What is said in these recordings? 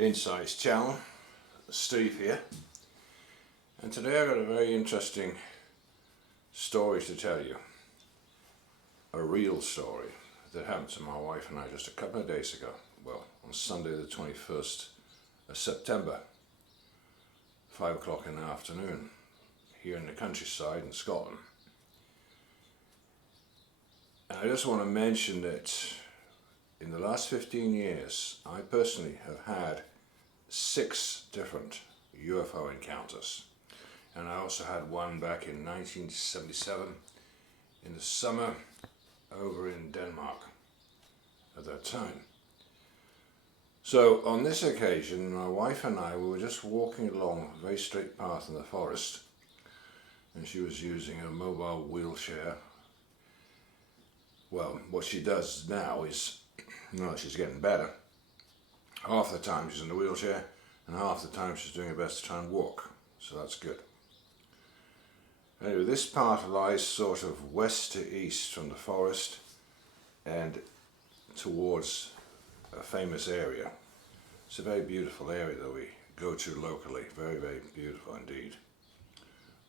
Insights channel. Steve here, and today I've got a very interesting story to tell you. A real story that happened to my wife and I just a couple of days ago. Well, on Sunday the 21st of September, 5 o'clock in the afternoon, here in the countryside in Scotland. And I just want to mention that in the last 15 years, I personally have had 6 different UFO encounters. And I also had one back in 1977 in the summer over in Denmark at that time. So on this occasion, my wife and I, we were just walking along a very straight path in the forest, and she was using a mobile wheelchair. Well, what she does now is, no, she's getting better. Half the time she's in the wheelchair, and half the time she's doing her best to try and walk, so that's good. Anyway, this part lies sort of west to east from the forest and towards a famous area. It's a very beautiful area that we go to locally, very, very beautiful indeed.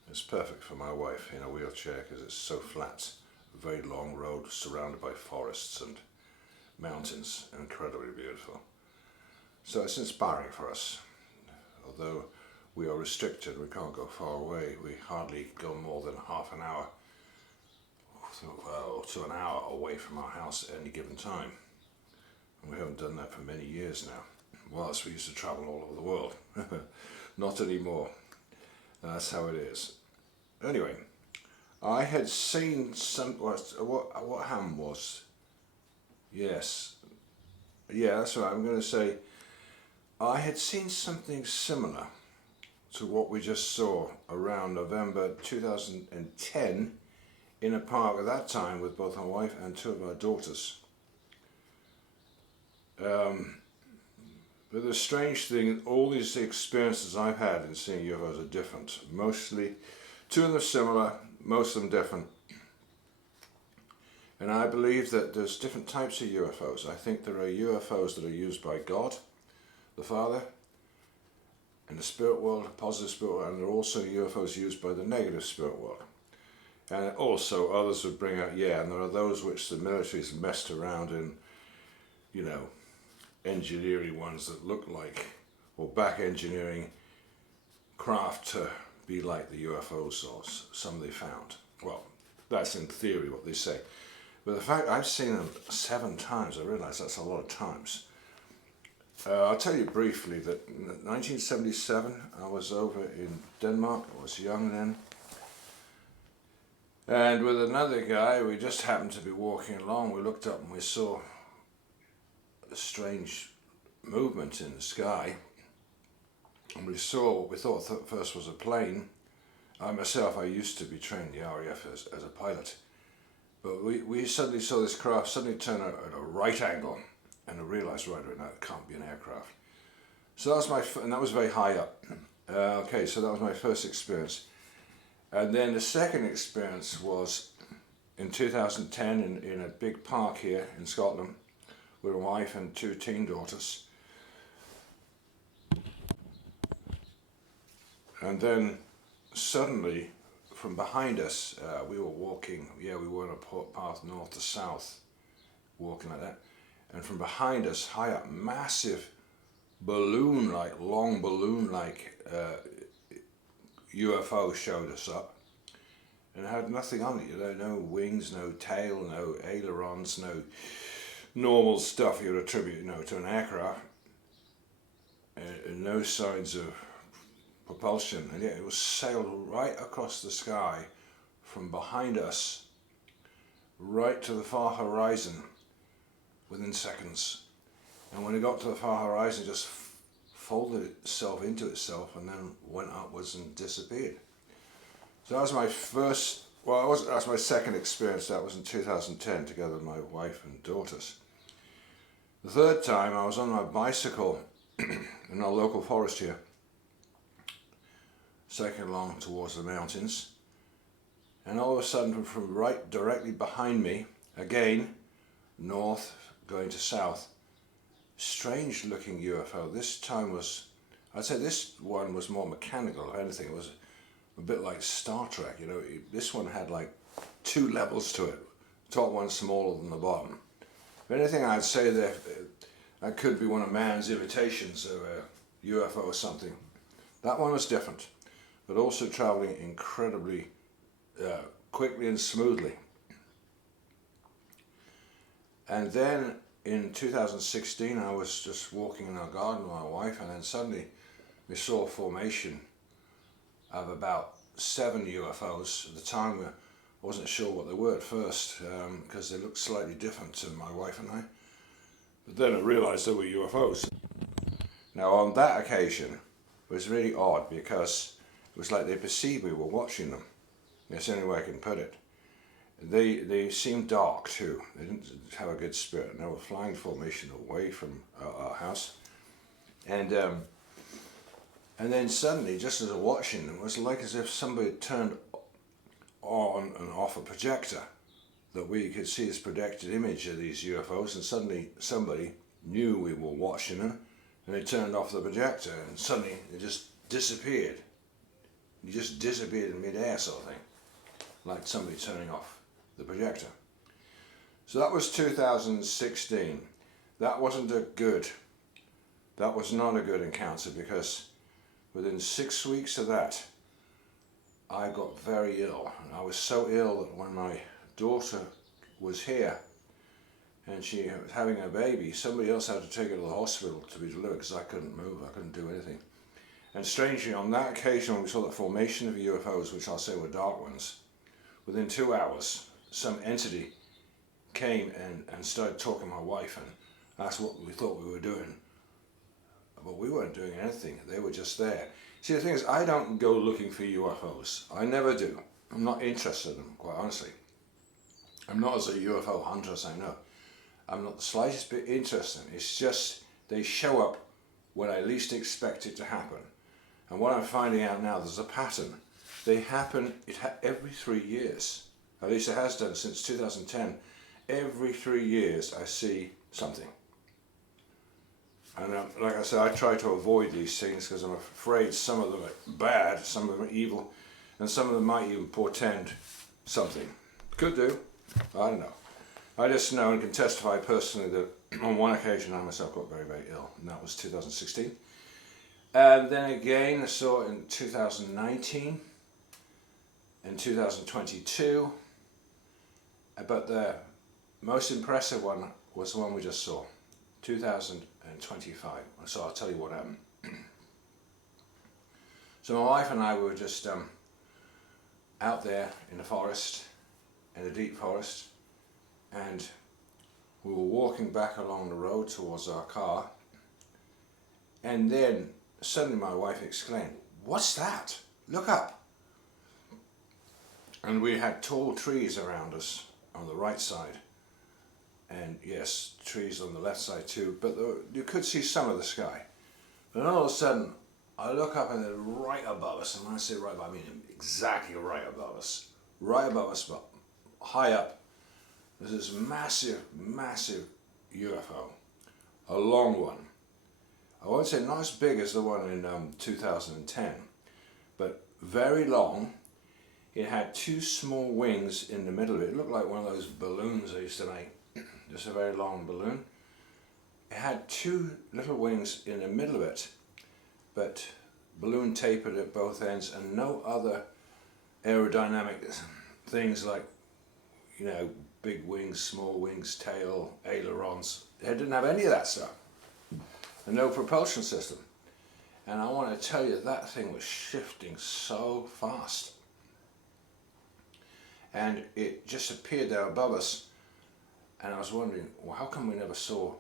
It's perfect for my wife in a wheelchair because it's so flat, a very long road surrounded by forests and mountains, incredibly beautiful. So it's inspiring for us. Although we are restricted, we can't go far away, we hardly go more than half an hour to an hour away from our house at any given time. And we haven't done that for many years now, whilst we used to travel all over the world. Not anymore. That's how it is. Anyway, I had seen what happened was, yes, yeah, that's right, I'm going to say, I had seen something similar to what we just saw around November 2010 in a park at that time with both my wife and 2 of our daughters. But the strange thing, all these experiences I've had in seeing UFOs are different. Mostly, 2 of them similar, most of them different. And I believe that there's different types of UFOs. I think there are UFOs that are used by God, the Father, in the spirit world, positive spirit world, and there are also UFOs used by the negative spirit world. And also others would bring out, yeah, and there are those which the military's messed around in, you know, engineering ones that look like, or back engineering craft to be like the UFOs or some they found. Well, that's in theory what they say. But the fact I've seen them 7 times, I realise that's a lot of times. I'll tell you briefly that in 1977 I was over in Denmark. I was young then, and with another guy we just happened to be walking along. We looked up and we saw a strange movement in the sky, and we saw what we thought first was a plane. I myself, I used to be trained in the RAF as a pilot, but we suddenly saw this craft suddenly turn at a right angle. And I realised right now it can't be an aircraft. So that was and that was very high up. Okay, so that was my first experience. And then the second experience was in 2010 in a big park here in Scotland with a wife and 2 teen daughters. And then suddenly from behind us, we were walking, we were on a path north to south, walking like that. And from behind us, high up, massive balloon-like, long balloon-like UFO showed us up. And it had nothing on it, you know, no wings, no tail, no ailerons, no normal stuff you would attribute, you know, to an aircraft. And no signs of propulsion. And yet it was sailed right across the sky from behind us, right to the far horizon, within seconds. And when it got to the far horizon, it just folded itself into itself and then went upwards and disappeared. So that was my first, that's my second experience. That was in 2010 together with my wife and daughters. The third time I was on my bicycle in our local forest here, cycling along towards the mountains, and all of a sudden from right directly behind me, again north going to south, strange looking UFO. This time was, I'd say this one was more mechanical if anything. It was a bit like Star Trek, you know. This one had like 2 levels to it. The top one smaller than the bottom. If anything, I'd say that could be one of man's imitations of a UFO or something. That one was different, but also traveling incredibly quickly and smoothly. And then in 2016, I was just walking in our garden with my wife, and then suddenly we saw a formation of about 7 UFOs. At the time, I wasn't sure what they were at first, because they looked slightly different to my wife and I. But then I realized they were UFOs. Now on that occasion, it was really odd because it was like they perceived we were watching them. That's the only way I can put it. They seemed dark too. They didn't have a good spirit. And they were flying formation away from our house. And then suddenly, just as I was watching them, it was like as if somebody had turned on and off a projector, that we could see this projected image of these UFOs, and suddenly somebody knew we were watching them, and they turned off the projector, and suddenly it just disappeared. It just disappeared in midair, sort of thing, like somebody turning off the projector. So that was 2016. That was not a good encounter, because within 6 weeks of that, I got very ill. And I was so ill that when my daughter was here and she was having a baby, somebody else had to take her to the hospital to be delivered because I couldn't move, I couldn't do anything. And strangely, on that occasion when we saw the formation of UFOs, which I'll say were dark ones, within 2 hours, some entity came and started talking to my wife and asked what we thought we were doing. But we weren't doing anything, they were just there. See, the thing is, I don't go looking for UFOs. I never do. I'm not interested in them, quite honestly. I'm not as a UFO hunter as I know. I'm not the slightest bit interested in it. It's just they show up when I least expect it to happen. And what I'm finding out now, there's a pattern. They happen every 3 years. At least it has done since 2010. Every 3 years I see something. And like I said, I try to avoid these things because I'm afraid some of them are bad, some of them are evil, and some of them might even portend something. Could do. I don't know. I just know and can testify personally that on one occasion I myself got very, very ill, and that was 2016. And then again I saw it in 2019 and 2022, but the most impressive one was the one we just saw, 2025. So I'll tell you what happened. So my wife and I were just out there in the forest, in the deep forest, and we were walking back along the road towards our car, and then suddenly my wife exclaimed, "What's that? Look up!" And we had tall trees around us on the right side, and yes, trees on the left side too, but you could see some of the sky. And all of a sudden, I look up and they're right above us, and when I say right above, I mean exactly right above us, but high up. There's this massive, massive UFO, a long one. I won't say not as big as the one in 2010, but very long. It had 2 small wings in the middle of it. It looked like one of those balloons I used to make, just a very long balloon. It had 2 little wings in the middle of it, but balloon tapered at both ends, and no other aerodynamic things like, you know, big wings, small wings, tail, ailerons. It didn't have any of that stuff. And no propulsion system. And I want to tell you, that thing was shifting so fast. And it just appeared there above us. And I was wondering, well, how come we never saw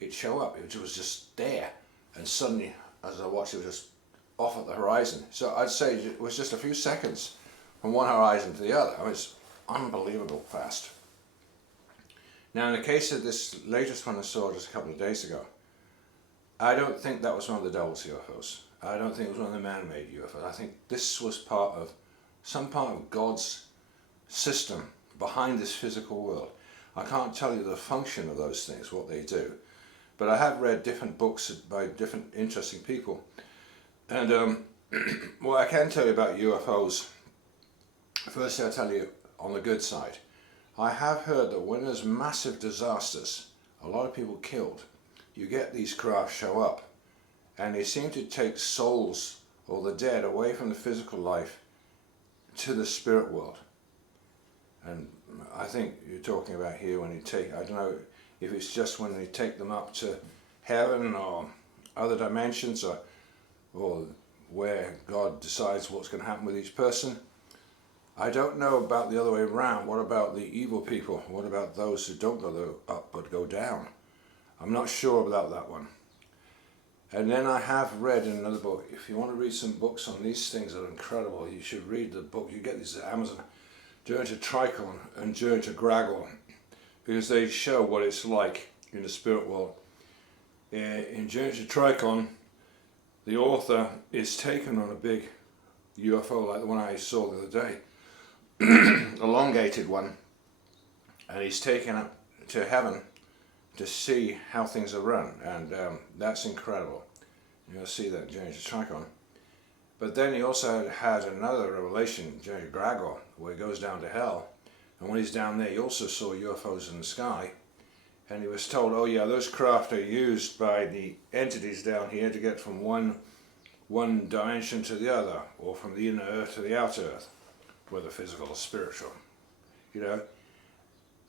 it show up? It was just there. And suddenly, as I watched, it was just off at the horizon. So I'd say it was just a few seconds from one horizon to the other. I mean, it's unbelievable fast. Now, in the case of this latest one I saw just a couple of days ago, I don't think that was one of the Devil's UFOs. I don't think it was one of the man-made UFOs. I think this was some part of God's system behind this physical world. I can't tell you the function of those things, what they do, but I have read different books by different interesting people. And what I can tell you about UFOs, firstly I'll tell you on the good side. I have heard that when there's massive disasters, a lot of people killed, you get these craft show up, and they seem to take souls or the dead away from the physical life to the spirit world. And I think you're talking about here when you take, I don't know if it's just when they take them up to heaven or other dimensions, or where God decides what's going to happen with each person. I don't know about the other way around. What about the evil people? What about those who don't go up but go down? I'm not sure about that one. And then I have read in another book, if you want to read some books on these things that are incredible, you should read the book, you get these at Amazon, Journey to Tricon and Journey to Gragor, because they show what it's like in the spirit world. In Journey to Tricon, the author is taken on a big UFO like the one I saw the other day, elongated one, and he's taken up to heaven to see how things are run, and that's incredible. You'll see that in Journey to Tricon. But then he also had another revelation, Journey to Gragor, where he goes down to hell, and when he's down there he also saw UFOs in the sky, and he was told, oh yeah, those craft are used by the entities down here to get from one dimension to the other, or from the inner earth to the outer earth, whether physical or spiritual, you know.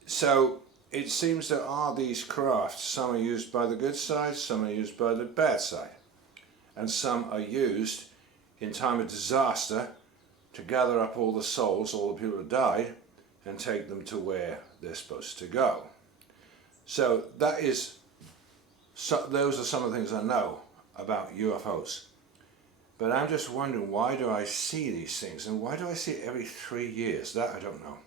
So it seems there are these crafts. Some are used by the good side, some are used by the bad side, and some are used in time of disaster to gather up all the souls, all the people who died, and take them to where they're supposed to go. So that is, those are some of the things I know about UFOs. But I'm just wondering, why do I see these things, and why do I see it every 3 years? That I don't know.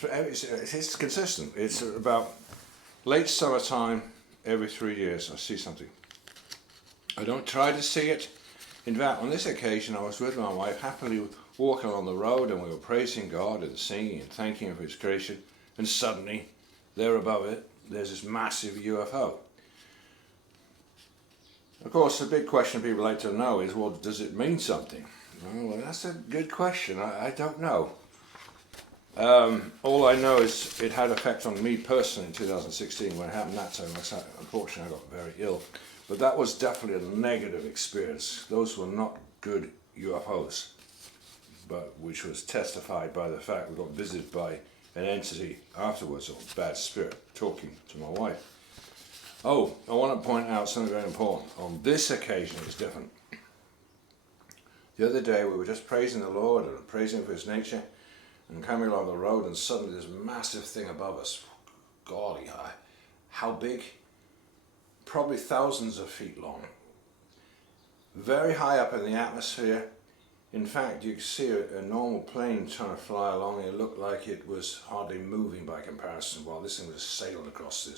It's consistent. It's about late summertime, every 3 years I see something. I don't try to see it. In fact, on this occasion I was with my wife, happily walking along the road, and we were praising God and singing and thanking Him for His creation, and suddenly, there above it, there's this massive UFO. Of course, the big question people like to know is, well, does it mean something? Well, that's a good question. I don't know. All I know is it had effect on me personally in 2016 when it happened that time. Unfortunately, I got very ill. But that was definitely a negative experience. Those were not good UFOs, but which was testified by the fact we got visited by an entity afterwards, or bad spirit, talking to my wife. Oh, I want to point out something very important. On this occasion, it's different. The other day, we were just praising the Lord and praising for His nature, and coming along the road, and suddenly this massive thing above us. Golly, how big? Probably thousands of feet long. Very high up in the atmosphere. In fact, you could see a normal plane trying to fly along, and it looked like it was hardly moving by comparison, while this thing was sailing across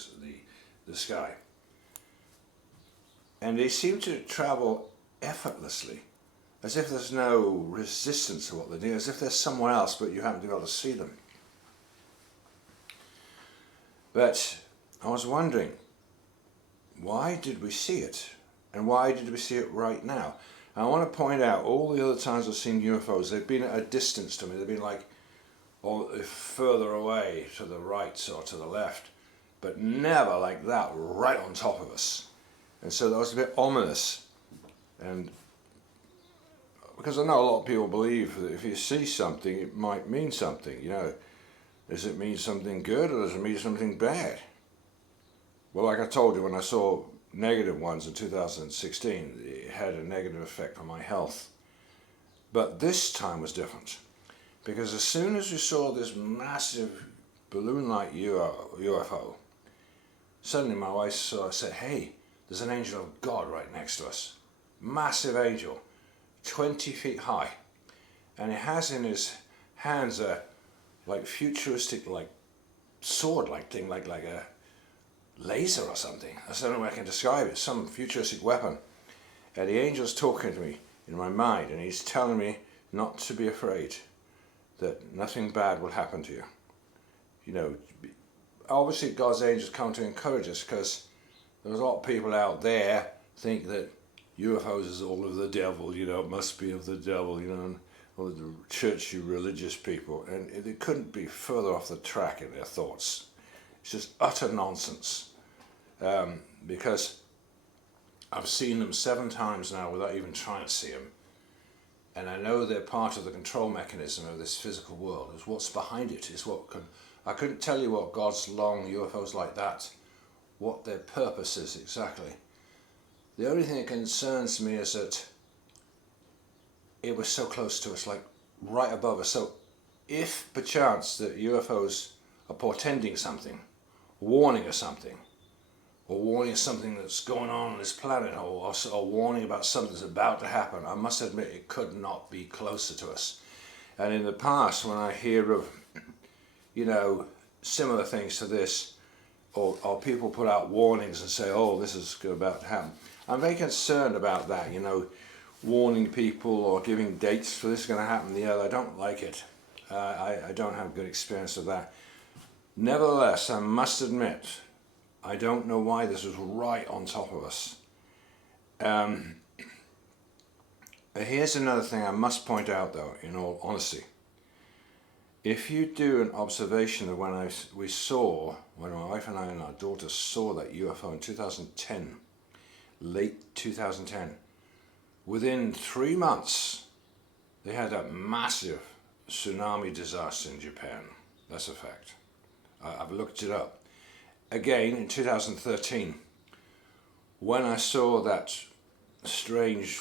the sky. And they seem to travel effortlessly, as if there's no resistance to what they're doing, as if there's somewhere else, but you happen to be able to see them. But I was wondering, why did we see it? And why did we see it right now? And I want to point out, all the other times I've seen UFOs, they've been at a distance to me. They've been like further away to the right or to the left, but never like that, right on top of us. And so that was a bit ominous. And because I know a lot of people believe that if you see something, it might mean something, you know. Does it mean something good, or does it mean something bad? Well, like I told you, when I saw negative ones in 2016, it had a negative effect on my health. But this time was different, because as soon as we saw this massive balloon-like UFO, suddenly my wife said, hey, there's an angel of God right next to us. Massive angel, 20 feet high. And he has in his hands a like futuristic, like sword-like thing, like a laser or something. That's the only way I can describe it, some futuristic weapon. And the angel's talking to me in my mind, and he's telling me not to be afraid, that nothing bad will happen to you. You know, obviously God's angels come to encourage us, because there's a lot of people out there think that UFOs is all of the devil, you know, it must be of the devil, you know, or the churchy religious people, and it couldn't be further off the track in their thoughts. It's just utter nonsense, because I've seen them 7 times now without even trying to see them, and I know they're part of the control mechanism of this physical world. Is what's behind it, is what I couldn't tell you what God's long UFOs like that, what their purpose is exactly. The only thing that concerns me is that it was so close to us, like right above us. So if perchance that UFOs are portending something, warning us something, or warning us something that's going on this planet, or warning about something that's about to happen, I must admit it could not be closer to us. And in the past, when I hear of, you know, similar things to this, or people put out warnings and say, oh, this is about to happen, I'm very concerned about that, you know, warning people or giving dates for this is going to happen, the other. I don't like it. I don't have good experience of that. Nevertheless, I must admit, I don't know why this was right on top of us. Here's another thing I must point out, though, in all honesty. If you do an observation of when my wife and I and our daughter saw that UFO in 2010, late 2010, within 3 months, they had a massive tsunami disaster in Japan. That's a fact. I've looked it up. Again, in 2013, when I saw that strange,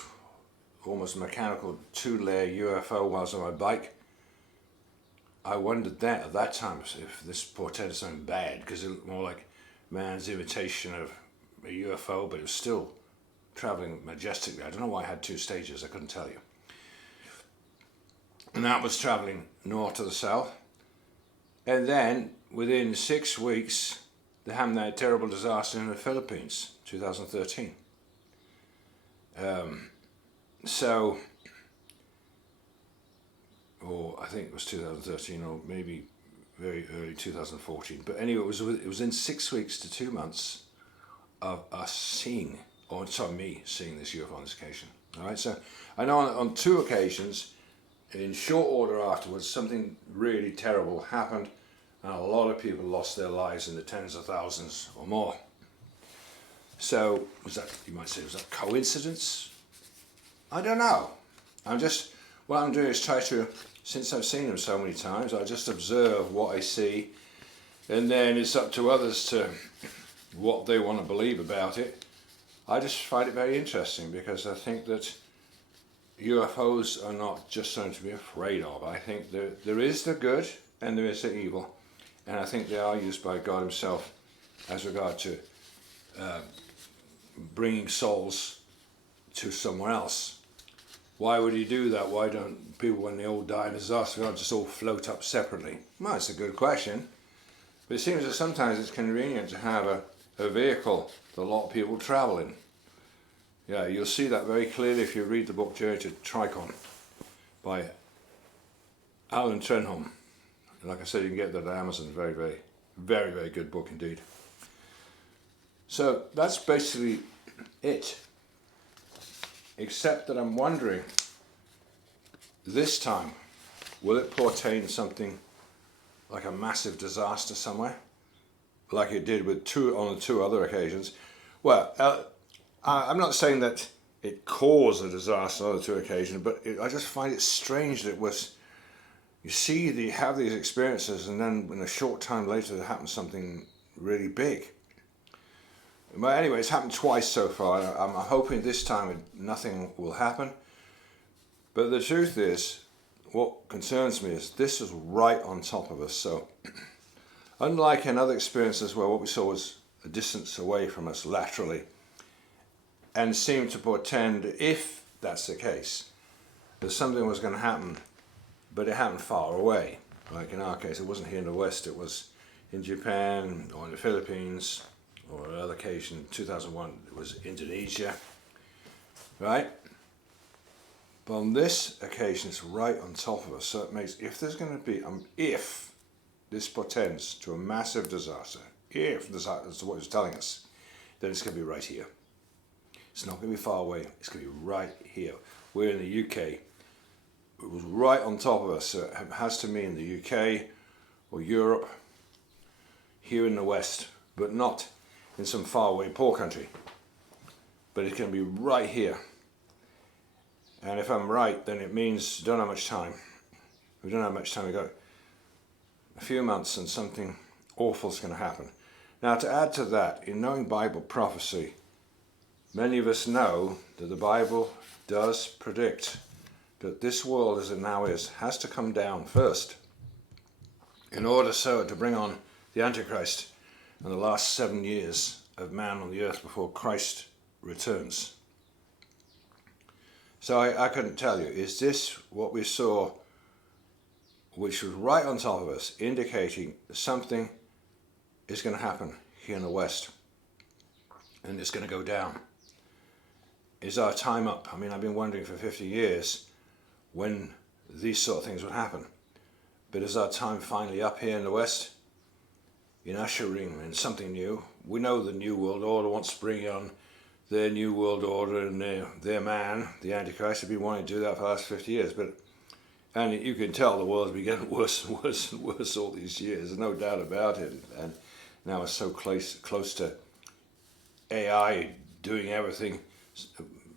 almost mechanical 2-layer UFO while I was on my bike, I wondered that at that time if this portended something bad, because it looked more like man's imitation of a UFO, but it was still traveling majestically. I don't know why I had 2 stages, I couldn't tell you. And that was traveling north to the south. And then within 6 weeks, they had that terrible disaster in the Philippines, 2013. Or I think it was 2013, or maybe very early 2014. But anyway, it was in 6 weeks to 2 months of us seeing, me seeing this UFO on this occasion. All right, so I know on 2 occasions, in short order afterwards, something really terrible happened, and a lot of people lost their lives in the tens of thousands or more. So you might say, was that coincidence? I don't know. What I'm doing is try to, since I've seen them so many times, I just observe what I see, and then it's up to others to what they want to believe about it. I just find it very interesting, because I think that UFOs are not just something to be afraid of. I think there is the good and there is the evil, and I think they are used by God himself as regard to bringing souls to somewhere else. Why would he do that? Why don't people, when they all die in disaster, not just all float up separately? Well, it's a good question. But it seems that sometimes it's convenient to have a vehicle that a lot of people travel in. Yeah, you'll see that very clearly if you read the book Journey to Tricon by Alan Trenholm. Like I said, you can get that at Amazon. Very, very, very, very good book indeed. So that's basically it. Except that I'm wondering, this time, will it portend something like a massive disaster somewhere, like it did with on the 2 other occasions? Well, I'm not saying that it caused a disaster on the 2 occasions, but I just find it strange that it was. You see, you have these experiences, and then in a short time later, there happens something really big. But anyway, it's happened twice so far. I'm hoping this time nothing will happen. But the truth is, what concerns me is this is right on top of us. So, unlike in other experiences where what we saw was a distance away from us laterally, and seemed to portend, if that's the case, that something was going to happen, but it happened far away. Like in our case, it wasn't here in the West, it was in Japan or in the Philippines, or another occasion, 2001, it was Indonesia, right? But on this occasion, it's right on top of us. So it makes, if there's going to be, if this portends to a massive disaster, if that's what it's telling us, then it's going to be right here. It's not going to be far away. It's going to be right here. We're in the UK. It was right on top of us. So it has to mean the UK or Europe, here in the West, but not in some faraway poor country. But it's going to be right here. And if I'm right, then it means we don't have much time. We don't have much time. We've got a few months and something awful is going to happen. Now, to add to that, in knowing Bible prophecy, many of us know that the Bible does predict that this world as it now is has to come down first in order so to bring on the Antichrist and the last 7 years of man on the earth before Christ returns. So I couldn't tell you, is this what we saw, which was right on top of us, indicating something is going to happen here in the West and it's going to go down? Is our time up? I mean, I've been wondering for 50 years when these sort of things would happen. But is our time finally up here in the West? In ushering in something new? We know the New World Order wants to bring on their New World Order and their man, the Antichrist, have been wanting to do that for the last 50 years. And you can tell the world's been getting worse and worse and worse all these years. There's no doubt about it. And now it's so close to AI doing everything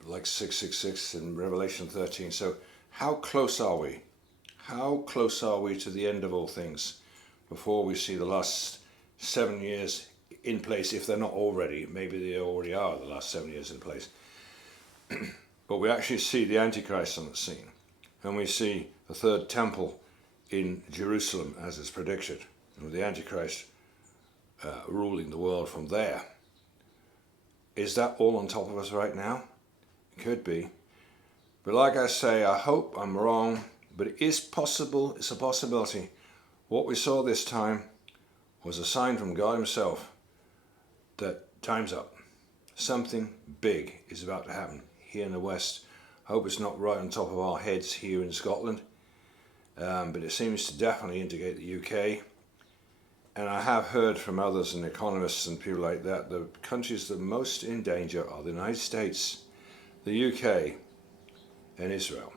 like 666 and Revelation 13. So how close are we? How close are we to the end of all things before we see the last 7 years in place, if they're not already? Maybe they already are, the last 7 years in place. But we actually see the Antichrist on the scene. And we see the third temple in Jerusalem as is predicted. And with the Antichrist ruling the world from there. Is that all on top of us right now? It could be. But like I say, I hope I'm wrong, but it is possible, it's a possibility. What we saw this time was a sign from God himself that time's up. Something big is about to happen here in the West. I hope it's not right on top of our heads here in Scotland, but it seems to definitely indicate the UK. And I have heard from others and economists and people like that, the countries that are most in danger are the United States, the UK, and Israel.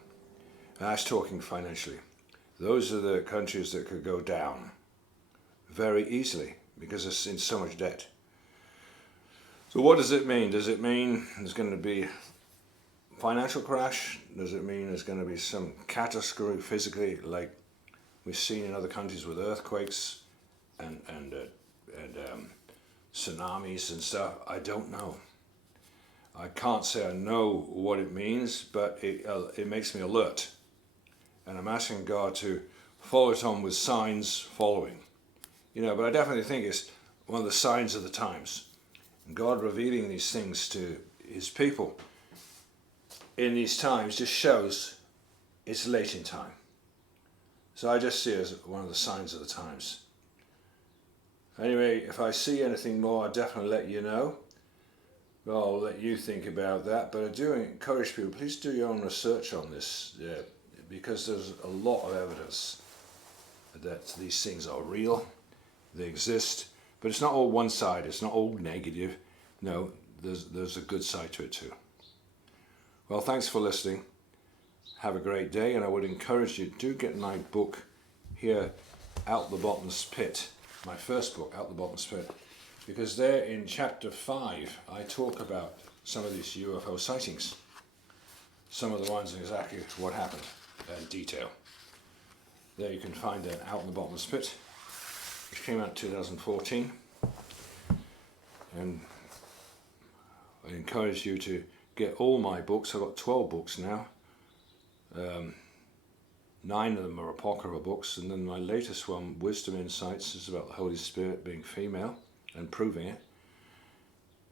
And that's talking financially. Those are the countries that could go down very easily because it's in so much debt. So what does it mean? Does it mean there's going to be a financial crash? Does it mean there's going to be some catastrophe physically, like we've seen in other countries with earthquakes and tsunamis and stuff? I don't know. I can't say I know what it means, but it makes me alert. And I'm asking God to follow it on with signs following. But I definitely think it's one of the signs of the times. God revealing these things to his people in these times just shows it's late in time. So I just see it as one of the signs of the times. Anyway, if I see anything more, I'll definitely let you know. Well, I'll let you think about that, but I do encourage people, please do your own research on this, because there's a lot of evidence that these things are real, they exist, but it's not all one side, it's not all negative. No, there's a good side to it too. Well, thanks for listening. Have a great day, and I would encourage you to get my book here, Out the Bottomless Pit, my first book, Out the Bottomless Pit. Because there in chapter 5, I talk about some of these UFO sightings. Some of the ones and exactly what happened in detail. There you can find that Out in the Bottomless Pit, which came out in 2014. And I encourage you to get all my books. I've got 12 books now. 9 of them are apocryphal books. And then my latest one, Wisdom Insights, is about the Holy Spirit being female and proving it,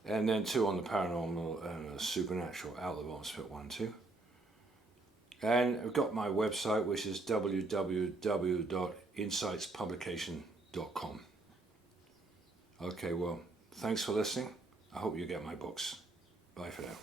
and then 2 on the paranormal and supernatural, Out of the Bottomless Pit 1 and 2. And I've got my website, which is www.insightspublication.com. Okay, well, thanks for listening. I hope you get my books. Bye for now.